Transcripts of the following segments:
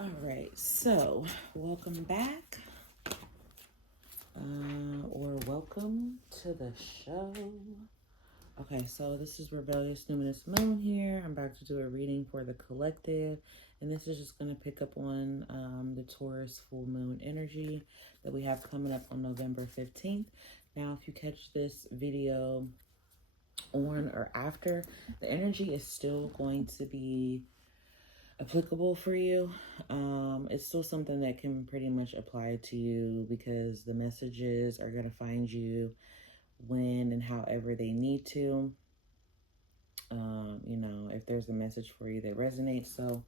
All right, so welcome back, or welcome to the show. Okay, so this is Rebellious Numinous Moon here. I'm about to do a reading for the collective, and this is just going to pick up on the Taurus full moon energy that we have coming up on November 15th. Now, if you catch this video on or after, the energy is still going to be applicable for you. It's still something that can pretty much apply to you because the messages are going to find you when and however they need to. If there's a message for you that resonates. So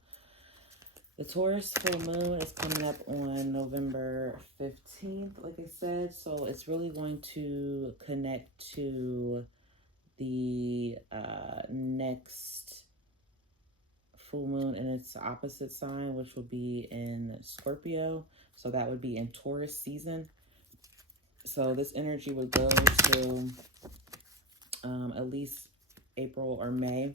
the Taurus full moon is coming up on November 15th, like I said. So it's really going to connect to the next full moon in its opposite sign, which will be in Scorpio. So that would be in Taurus season. So this energy would go to at least April or May.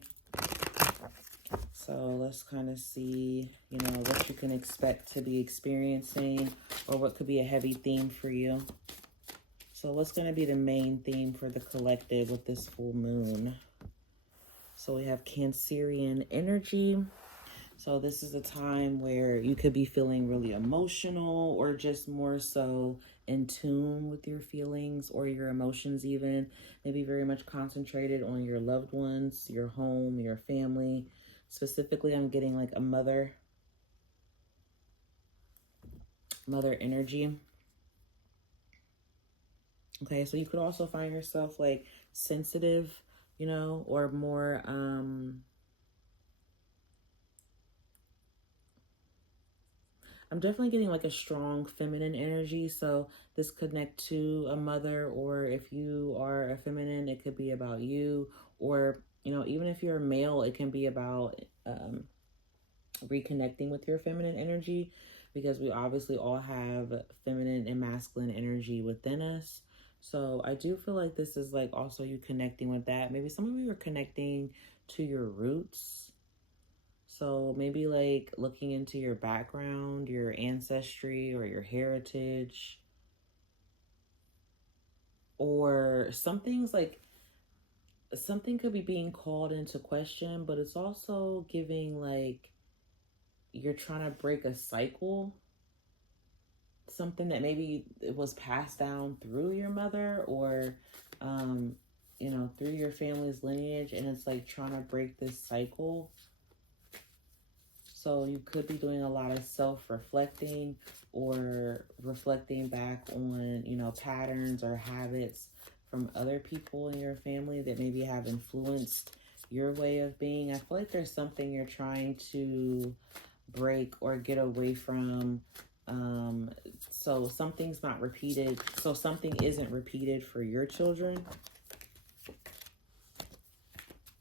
So let's kind of see, what you can expect to be experiencing or what could be a heavy theme for you. So what's going to be the main theme for the collective with this full moon? So we have Cancerian energy. So this is a time where you could be feeling really emotional or just more so in tune with your feelings or your emotions even. Maybe very much concentrated on your loved ones, your home, your family. Specifically, I'm getting like a mother energy. Okay, so you could also find yourself like sensitive, or more I'm definitely getting like a strong feminine energy. So this connect to a mother, or if you are a feminine, it could be about you, or, even if you're a male, it can be about reconnecting with your feminine energy, because we obviously all have feminine and masculine energy within us. So I do feel like this is like also you connecting with that. Maybe some of you are connecting to your roots. So maybe like looking into your background, your ancestry, or your heritage, or something's like something could be being called into question, but it's also giving like you're trying to break a cycle, something that maybe it was passed down through your mother or through your family's lineage, and it's like trying to break this cycle. So you could be doing a lot of self-reflecting or reflecting back on, patterns or habits from other people in your family that maybe have influenced your way of being. I feel like there's something you're trying to break or get away from. So something's not repeated. So something isn't repeated for your children.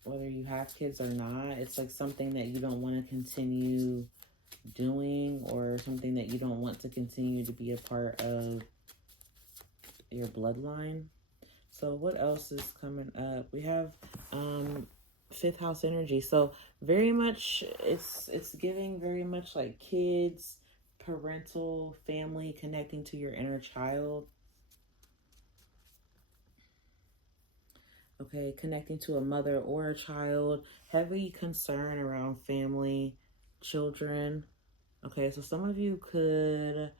Whether you have kids or not, it's like something that you don't want to continue doing, or something that you don't want to continue to be a part of your bloodline. So what else is coming up? We have fifth house energy. So very much it's giving very much like kids, parental, family, connecting to your inner child. Okay, connecting to a mother or a child. Heavy concern around family, children. Okay, so some of you could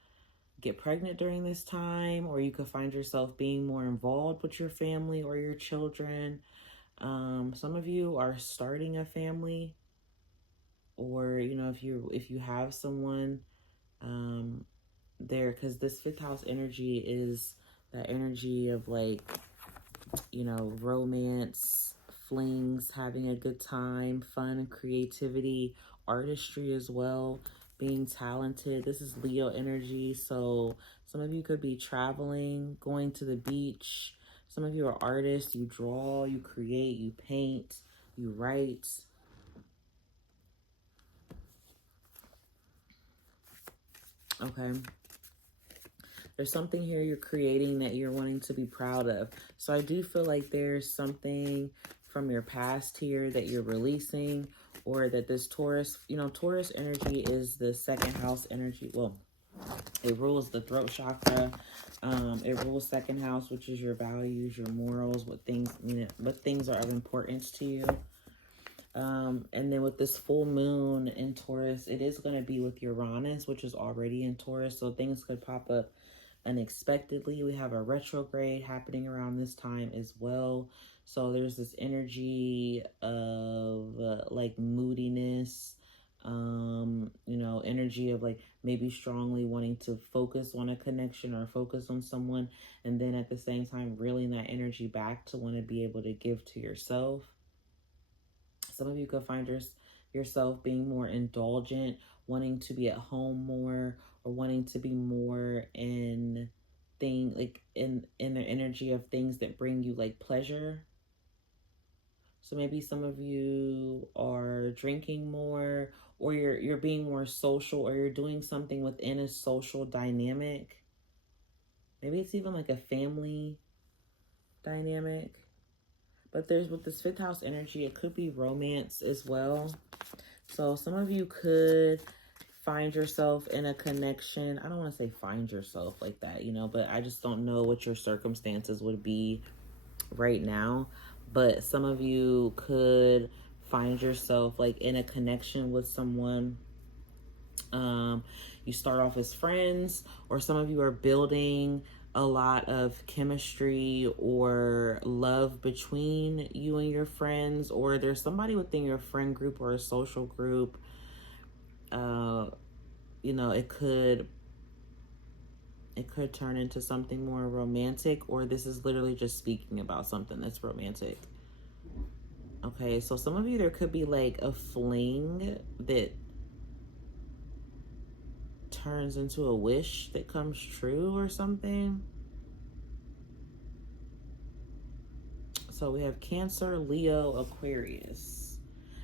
get pregnant during this time, or you could find yourself being more involved with your family or your children. Some of you are starting a family, or if you have someone there, because this fifth house energy is that energy of like romance, flings, having a good time, fun, creativity, artistry as well, being talented. This is Leo energy. So some of you could be traveling, going to the beach. Some of you are artists. You draw, you create, you paint, you write. Okay. There's something here you're creating that you're wanting to be proud of. So I do feel like there's something from your past here that you're releasing, or that this Taurus, Taurus energy is the second house energy. Well, it rules the throat chakra. It rules second house, which is your values, your morals, what things are of importance to you. And then with this full moon in Taurus, it is going to be with Uranus, which is already in Taurus. So things could pop up unexpectedly. We have a retrograde happening around this time as well. So there's this energy of like moodiness, energy of like maybe strongly wanting to focus on a connection or focus on someone. And then at the same time, reeling that energy back to want to be able to give to yourself. Some of you could find yourself being more indulgent, wanting to be at home more, or wanting to be more in in the energy of things that bring you like pleasure. So maybe some of you are drinking more, or you're being more social, or you're doing something within a social dynamic. Maybe it's even like a family dynamic. But there's with this fifth house energy, it could be romance as well. So some of you could find yourself in a connection. I don't want to say find yourself like that, but I just don't know what your circumstances would be right now. But some of you could find yourself like in a connection with someone. You start off as friends, or some of you are building a lot of chemistry or love between you and your friends, or there's somebody within your friend group or a social group. It could turn into something more romantic, or this is literally just speaking about something that's romantic. Okay, so some of you, there could be like a fling that turns into a wish that comes true or something. So we have Cancer, Leo, Aquarius.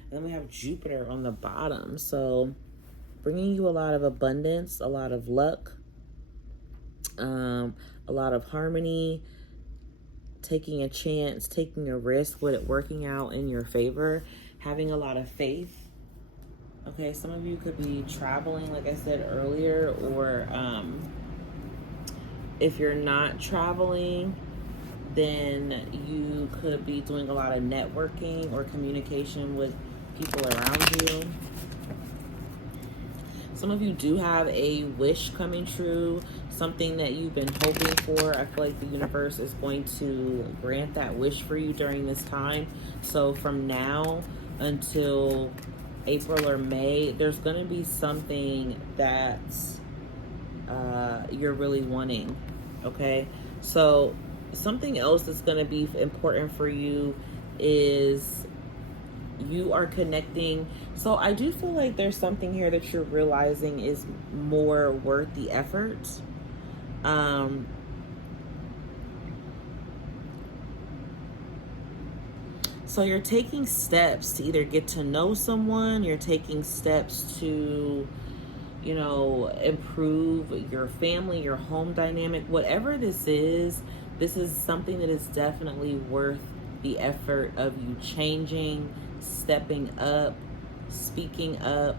And then we have Jupiter on the bottom. So bringing you a lot of abundance, a lot of luck, a lot of harmony, taking a chance, taking a risk with it working out in your favor, having a lot of faith. Okay, some of you could be traveling, like I said earlier, or if you're not traveling, then you could be doing a lot of networking or communication with people around you. Some of you do have a wish coming true, something that you've been hoping for. I feel like the universe is going to grant that wish for you during this time. So from now until April or May, there's going to be something that you're really wanting. Okay, so something else that's going to be important for you is you are connecting. So I do feel like there's something here that you're realizing is more worth the effort. So you're taking steps to either get to know someone, you're taking steps to, improve your family, your home dynamic, whatever this is something that is definitely worth the effort of you changing, stepping up, speaking up,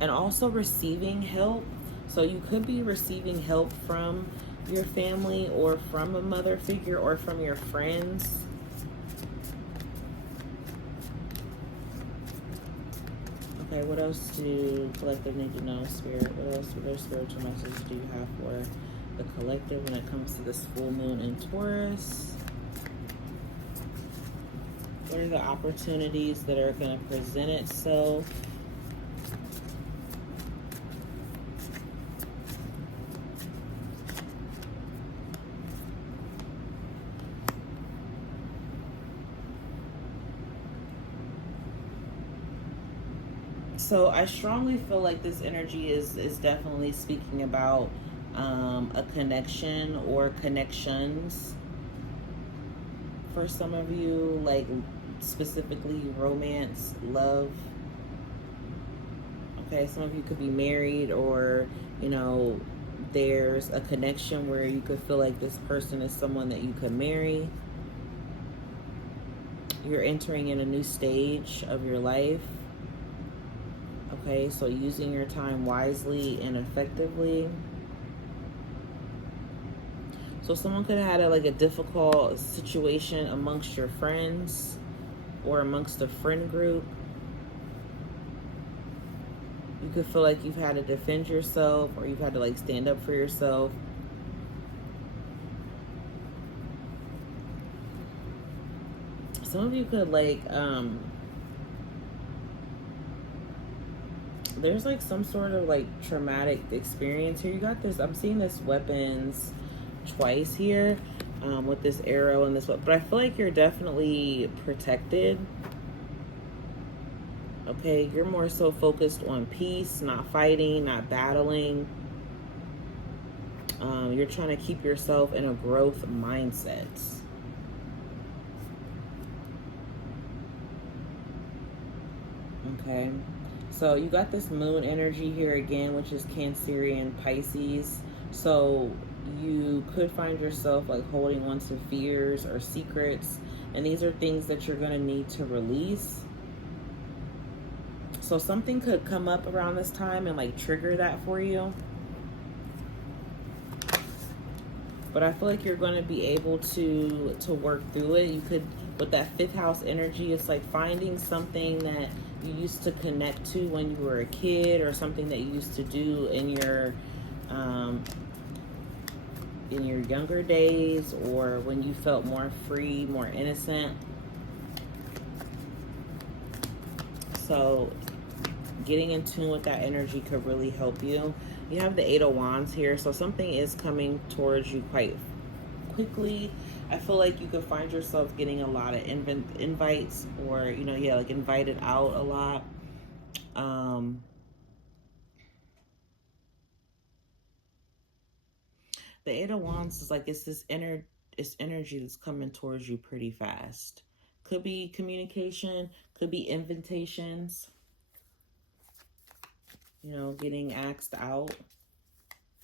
and also receiving help. So you could be receiving help from your family, or from a mother figure, or from your friends. Okay, what else do collective need to know, Spirit? What other spiritual message do you have for the collective when it comes to this full moon in Taurus? What are the opportunities that are going to present itself? So I strongly feel like this energy is definitely speaking about a connection or connections for some of you, like specifically romance, love. Okay, some of you could be married, or there's a connection where you could feel like this person is someone that you could marry. You're entering in a new stage of your life. Okay, so using your time wisely and effectively. So someone could have had like a difficult situation amongst your friends or amongst a friend group. You could feel like you've had to defend yourself, or you've had to like stand up for yourself. Some of you could like there's like some sort of like traumatic experience here. You got this, I'm seeing this weapons twice here, with this arrow and this one, but I feel like you're definitely protected. Okay, you're more so focused on peace, not fighting, not battling. You're trying to keep yourself in a growth mindset. Okay, so you got this moon energy here again, which is Cancerian Pisces. So you could find yourself like holding on to fears or secrets, and these are things that you're going to need to release. So something could come up around this time and like trigger that for you. But I feel like you're going to be able to work through it. You could, with that fifth house energy, it's like finding something that you used to connect to when you were a kid, or something that you used to do in your younger days, or when you felt more free, more innocent. So getting in tune with that energy could really help you. You have the Eight of Wands here, so something is coming towards you quite quickly. I feel like you could find yourself getting a lot of invites, or like invited out a lot. The Eight of Wands is like, it's this energy that's coming towards you pretty fast. Could be communication, could be invitations, getting asked out.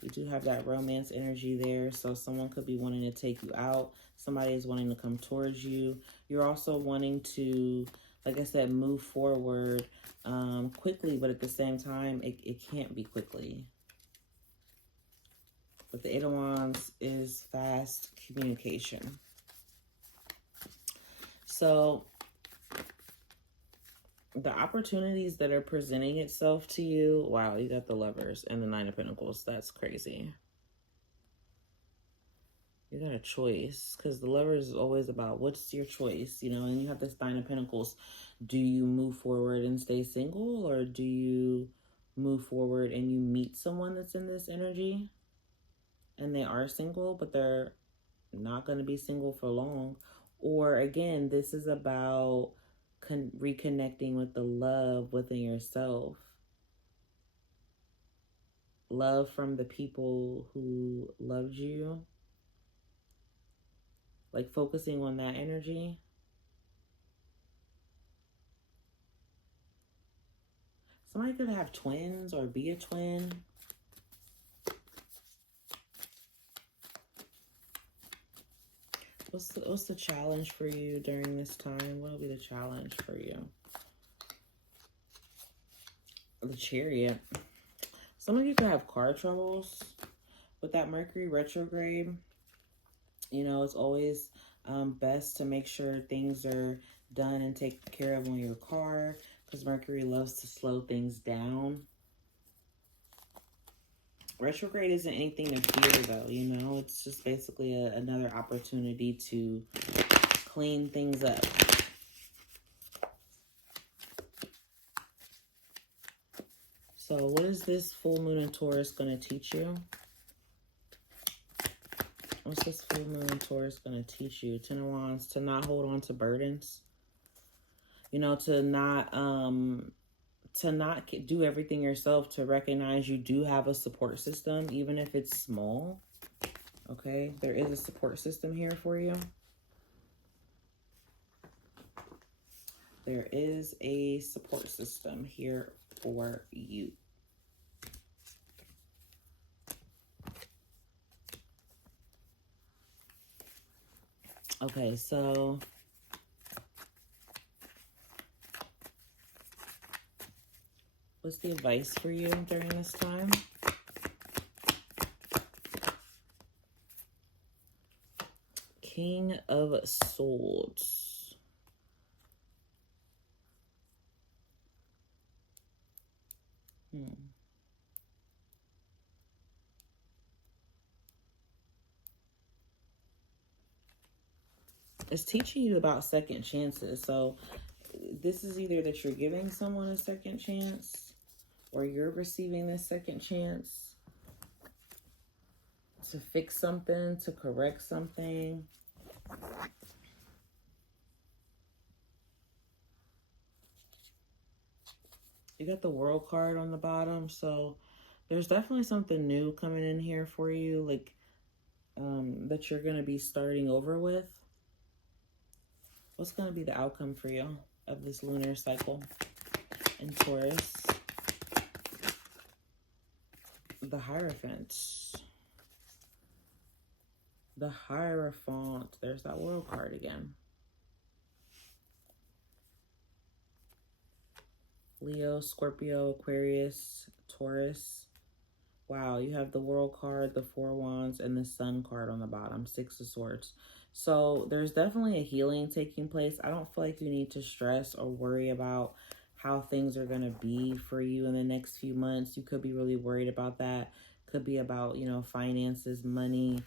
You do have that romance energy there, so someone could be wanting to take you out. Somebody is wanting to come towards you. You're also wanting to, like I said, move forward quickly, but at the same time, it can't be quickly. But the Eight of Wands is fast communication. So the opportunities that are presenting itself to you, wow, you got the Lovers and the Nine of Pentacles. That's crazy. You got a choice, because the Lovers is always about what's your choice, and you have this Nine of Pentacles. Do you move forward and stay single, or do you move forward and you meet someone that's in this energy and they are single, but they're not going to be single for long? Or again, this is about reconnecting with the love within yourself. Love from the people who loved you. Like focusing on that energy. Somebody could have twins or be a twin. What's the challenge for you during this time? What will be the challenge for you? The Chariot. Some of you could have car troubles with that Mercury retrograde. It's always best to make sure things are done and taken care of on your car, because Mercury loves to slow things down. Retrograde isn't anything to fear, though, It's just basically another opportunity to clean things up. So what is this full moon in Taurus going to teach you? What's this full moon in Taurus going to teach you? Ten of Wands, to not hold on to burdens. To not do everything yourself, to recognize you do have a support system, even if it's small. Okay, there is a support system here for you. There is a support system here for you. Okay, so What's the advice for you during this time? King of Swords. It's teaching you about second chances. So this is either that you're giving someone a second chance or you're receiving this second chance to fix something, to correct something. You got the World card on the bottom, so there's definitely something new coming in here for you, like that you're going to be starting over with. What's going to be the outcome for you of this lunar cycle in Taurus? The Hierophant. The Hierophant. There's that World card again. Leo, Scorpio, Aquarius, Taurus. Wow, you have the World card, the Four Wands, and the Sun card on the bottom, Six of Swords. So there's definitely a healing taking place. I don't feel like you need to stress or worry about how things are going to be for you in the next few months. You could be really worried about that. Could be about, you know, finances, money,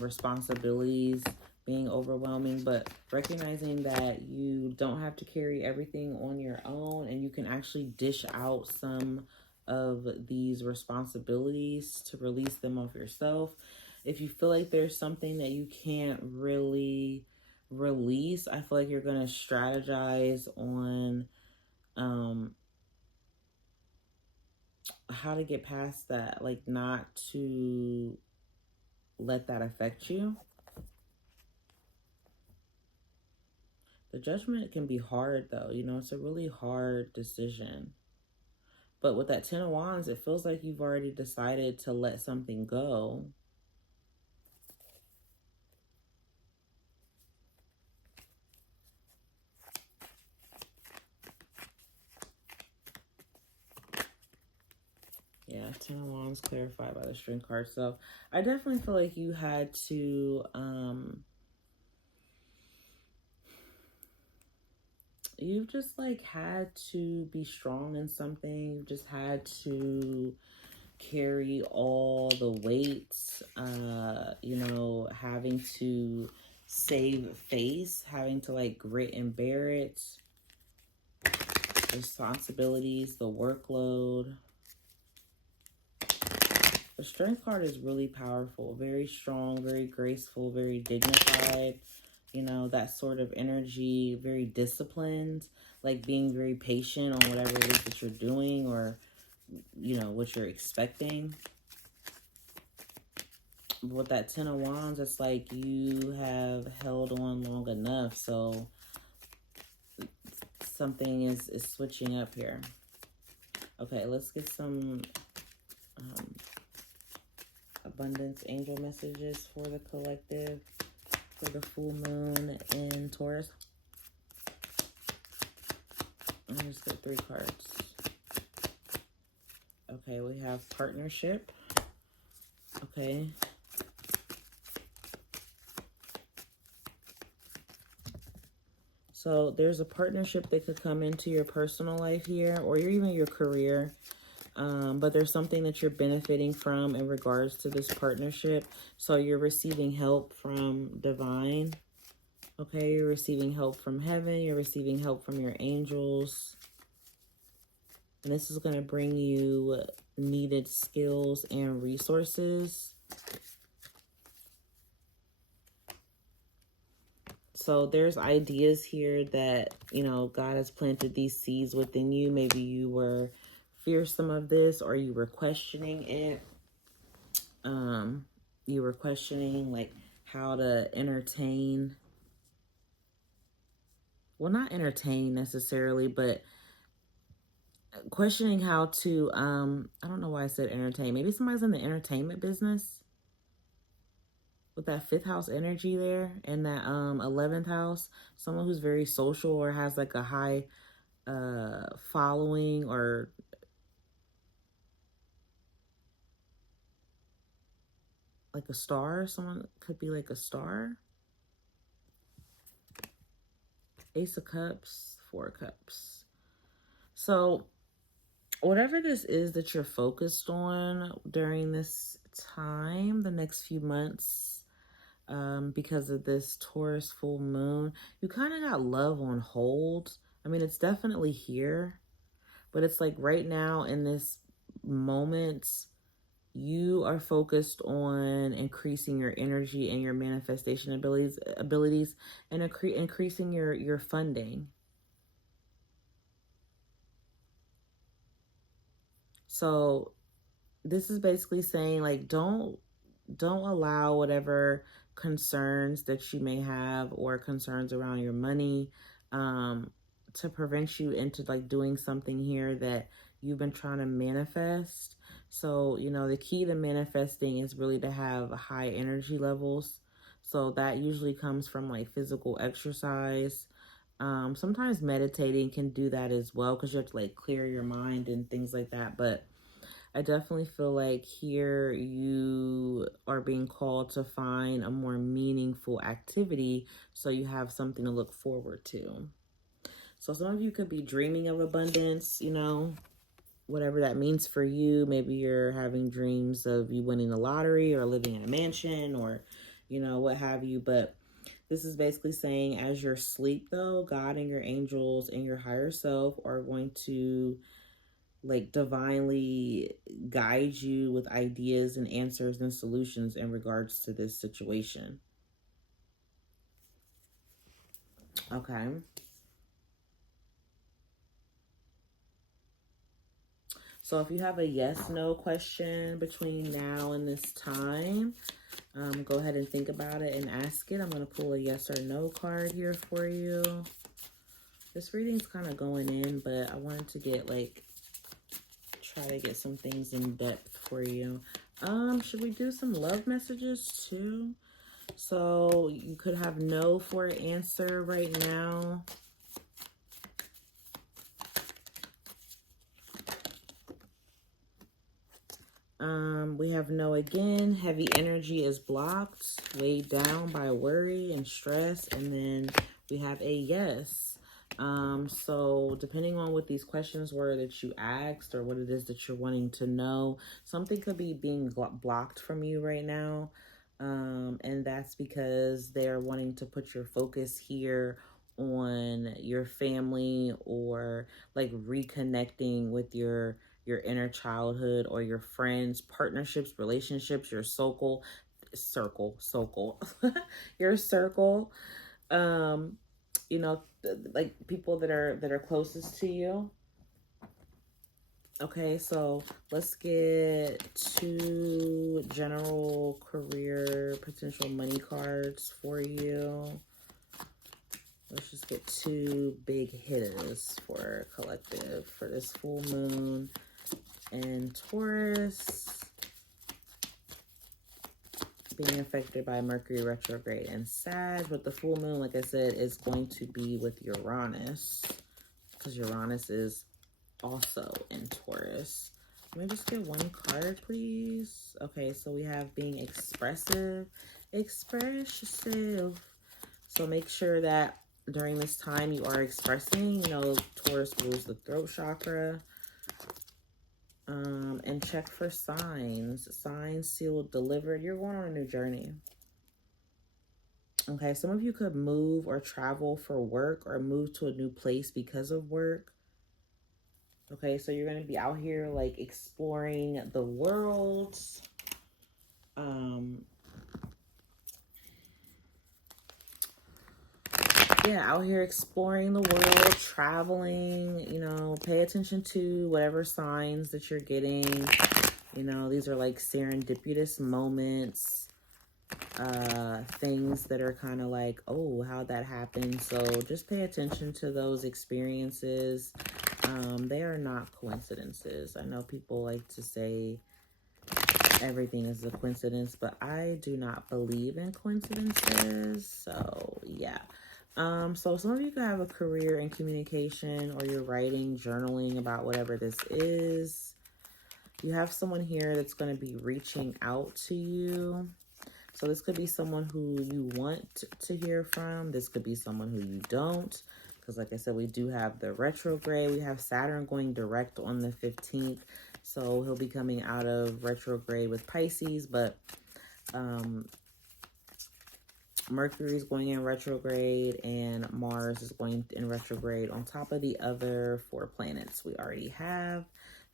responsibilities being overwhelming, but recognizing that you don't have to carry everything on your own and you can actually dish out some of these responsibilities to release them off yourself. If you feel like there's something that you can't really release, I feel like you're going to strategize on how to get past that, like not to let that affect you. The Judgment can be hard though, you know, it's a really hard decision. But with that Ten of Wands, it feels like you've already decided to let something go. Yeah, Ten of Wands clarified by the Strength card. So I definitely feel like you had to you've just like had to be strong in something. You've just had to carry all the weights, you know, having to save face, having to like grit and bear it, responsibilities, the workload. The Strength card is really powerful, very strong, very graceful, very dignified. You know, that sort of energy, very disciplined, like being very patient on whatever it is that you're doing or, you know, what you're expecting. With that Ten of Wands, it's like you have held on long enough. So something is switching up here. Okay, let's get some abundance angel messages for the collective for the full moon in Taurus. I'm just get 3 cards. Okay, we have partnership. Okay. So there's a partnership that could come into your personal life here or even your career. But there's something that you're benefiting from in regards to this partnership. So you're receiving help from divine. Okay, you're receiving help from heaven. You're receiving help from your angels. And this is going to bring you needed skills and resources. So there's ideas here that, you know, God has planted these seeds within you. Maybe you were fearsome of this or you were questioning it. You were questioning like how to entertain. Well, not entertain necessarily, but questioning how to, I don't know why I said entertain. Maybe somebody's in the entertainment business with that 5th house energy there and that 11th house. Someone who's very social or has like a high following or like a star. Someone could be like a star. Ace of Cups, Four of Cups. So whatever this is that you're focused on during this time, the next few months, because of this Taurus full moon, you kind of got love on hold. I mean, it's definitely here, but it's like right now in this moment, you are focused on increasing your energy and your manifestation abilities, and increasing your funding. So this is basically saying, like, don't allow whatever concerns that you may have, or concerns around your money, to prevent you into like doing something here that you've been trying to manifest. So, the key to manifesting is really to have high energy levels. So that usually comes from like physical exercise. Sometimes meditating can do that as well, because you have to like clear your mind and things like that. But I definitely feel like here you are being called to find a more meaningful activity, so you have something to look forward to. So some of you could be dreaming of abundance, whatever that means for you. Maybe you're having dreams of you winning the lottery or living in a mansion, or, what have you. But this is basically saying, as you're asleep, though, God and your angels and your higher self are going to like divinely guide you with ideas and answers and solutions in regards to this situation. Okay. So if you have a yes, no question between now and this time, go ahead and think about it and ask it. I'm going to pull a yes or no card here for you. This reading's kind of going in, but I wanted to try to get some things in depth for you. Should we do some love messages too? So you could have no for an answer right now. We have no again. Heavy energy is blocked, weighed down by worry and stress. And then we have a yes. So depending on what these questions were that you asked, or what it is that you're wanting to know, something could be being blocked from you right now. And that's because they're wanting to put your focus here on your family, or like reconnecting with your inner childhood, or your friends, partnerships, relationships, your circle, your circle, like people that are closest to you. Okay, so let's get 2 general career potential money cards for you. Let's just get 2 big hitters for collective for this full moon and Taurus being affected by Mercury retrograde and Sag. But the full moon, like I said, is going to be with Uranus, because Uranus is also in Taurus. Let me just get 1 card, please. Okay, so we have being expressive. Express yourself. So make sure that during this time you are expressing. Taurus rules the throat chakra. And check for signs. Signs sealed, delivered. You're going on a new journey. Okay, some of you could move or travel for work, or move to a new place because of work. Okay, so you're going to be out here like exploring the world. Out here exploring the world, traveling, pay attention to whatever signs that you're getting. These are like serendipitous moments, things that are kind of like, oh, how'd that happen? So just pay attention to those experiences. They are not coincidences. I know people like to say everything is a coincidence, but I do not believe in coincidences. So yeah. So some of you could have a career in communication, or you're writing, journaling about whatever this is. You have someone here that's going to be reaching out to you. So this could be someone who you want to hear from. This could be someone who you don't. Because like I said, we do have the retrograde. We have Saturn going direct on the 15th. So he'll be coming out of retrograde with Pisces. But Mercury is going in retrograde and Mars is going in retrograde on top of the other 4 planets we already have.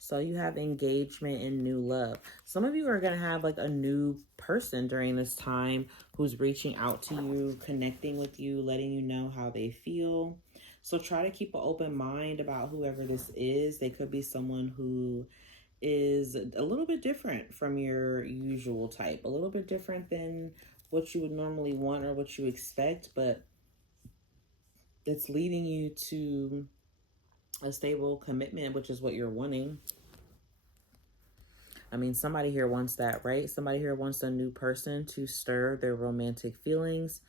So you have engagement and new love. Some of you are going to have like a new person during this time who's reaching out to you, connecting with you, letting you know how they feel. So try to keep an open mind about whoever this is. They could be someone who is a little bit different from your usual type, a little bit different than what you would normally want or what you expect, but it's leading you to a stable commitment, which is what you're wanting. I mean, somebody here wants that, right? Somebody here wants a new person to stir their romantic feelings.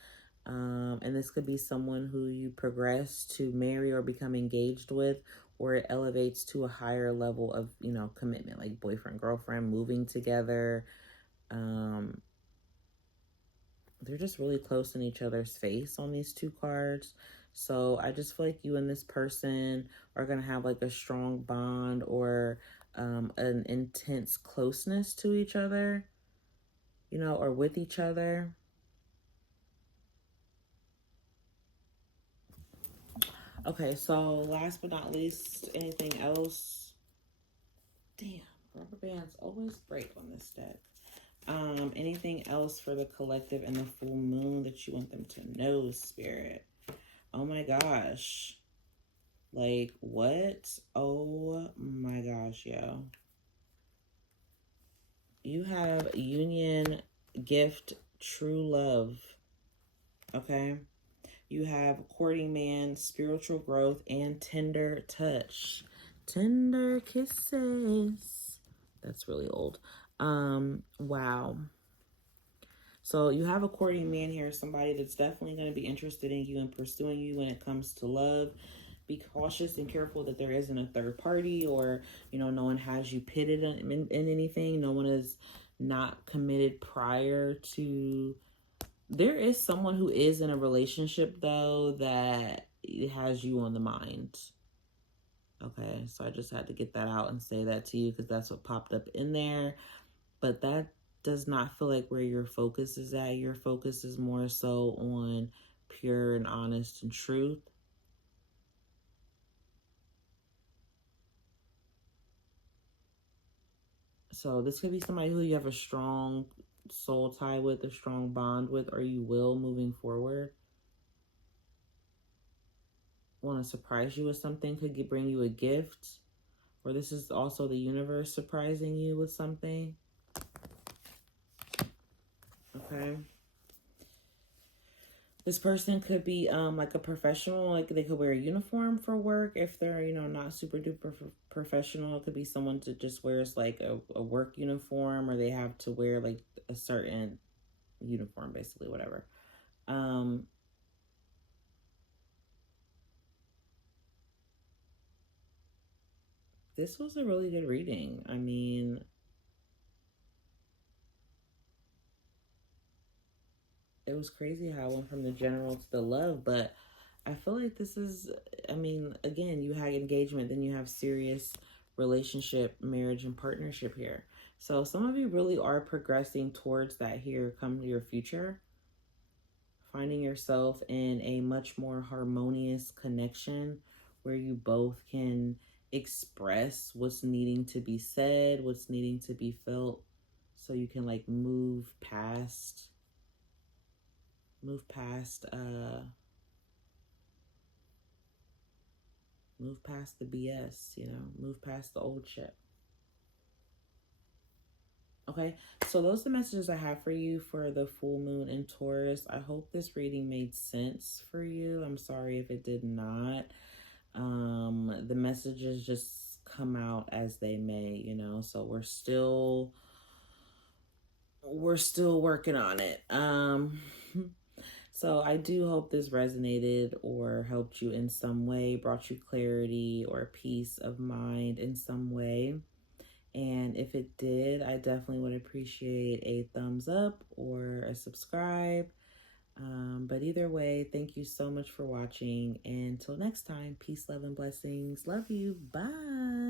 And this could be someone who you progress to marry or become engaged with, or it elevates to a higher level of, you know, commitment, like boyfriend, girlfriend, moving together. They're just really close in each other's face on these 2 cards. So I just feel like you and this person are going to have like a strong bond or an intense closeness to each other, you know, or with each other. Okay, so last but not least, anything else? Damn, rubber bands always break on this deck. Anything else for the collective and the full moon that you want them to know, Spirit? Oh my gosh. Like, what? Oh my gosh, yo. You have union, gift, true love. Okay? You have courting man, spiritual growth, and tender touch. Tender kisses. That's really old. Wow. So you have a courting man here, somebody that's definitely going to be interested in you and pursuing you when it comes to love. Be cautious and careful that there isn't a third party, or, you know, no one has you pitted in anything. No one is not committed prior to. There is someone who is in a relationship, though, that has you on the mind. Okay, so I just had to get that out and say that to you because that's what popped up in there. But that does not feel like where your focus is at. Your focus is more so on pure and honest and truth. So this could be somebody who you have a strong soul tie with, a strong bond with, or you will moving forward. Want to surprise you with something, could bring you a gift, or this is also the universe surprising you with something. Okay. This person could be like a professional, like they could wear a uniform for work if they're, you know, not super duper professional. It could be someone that just wears like a work uniform, or they have to wear like a certain uniform, basically, whatever. This was a really good reading. I mean, it was crazy how I went from the general to the love, but I feel like this is, I mean, again, you have engagement, then you have serious relationship, marriage, and partnership here. So some of you really are progressing towards that here come your future, finding yourself in a much more harmonious connection where you both can express what's needing to be said, what's needing to be felt, so you can like move past move past move past the BS, you know, move past the old shit. Okay, so those are the messages I have for you for the full moon in Taurus. I hope this reading made sense for you. I'm sorry if it did not. The messages just come out as they may, you know, so we're still working on it. So I do hope this resonated or helped you in some way, brought you clarity or peace of mind in some way. And if it did, I definitely would appreciate a thumbs up or a subscribe. But either way, thank you so much for watching. And until next time, peace, love, and blessings. Love you. Bye.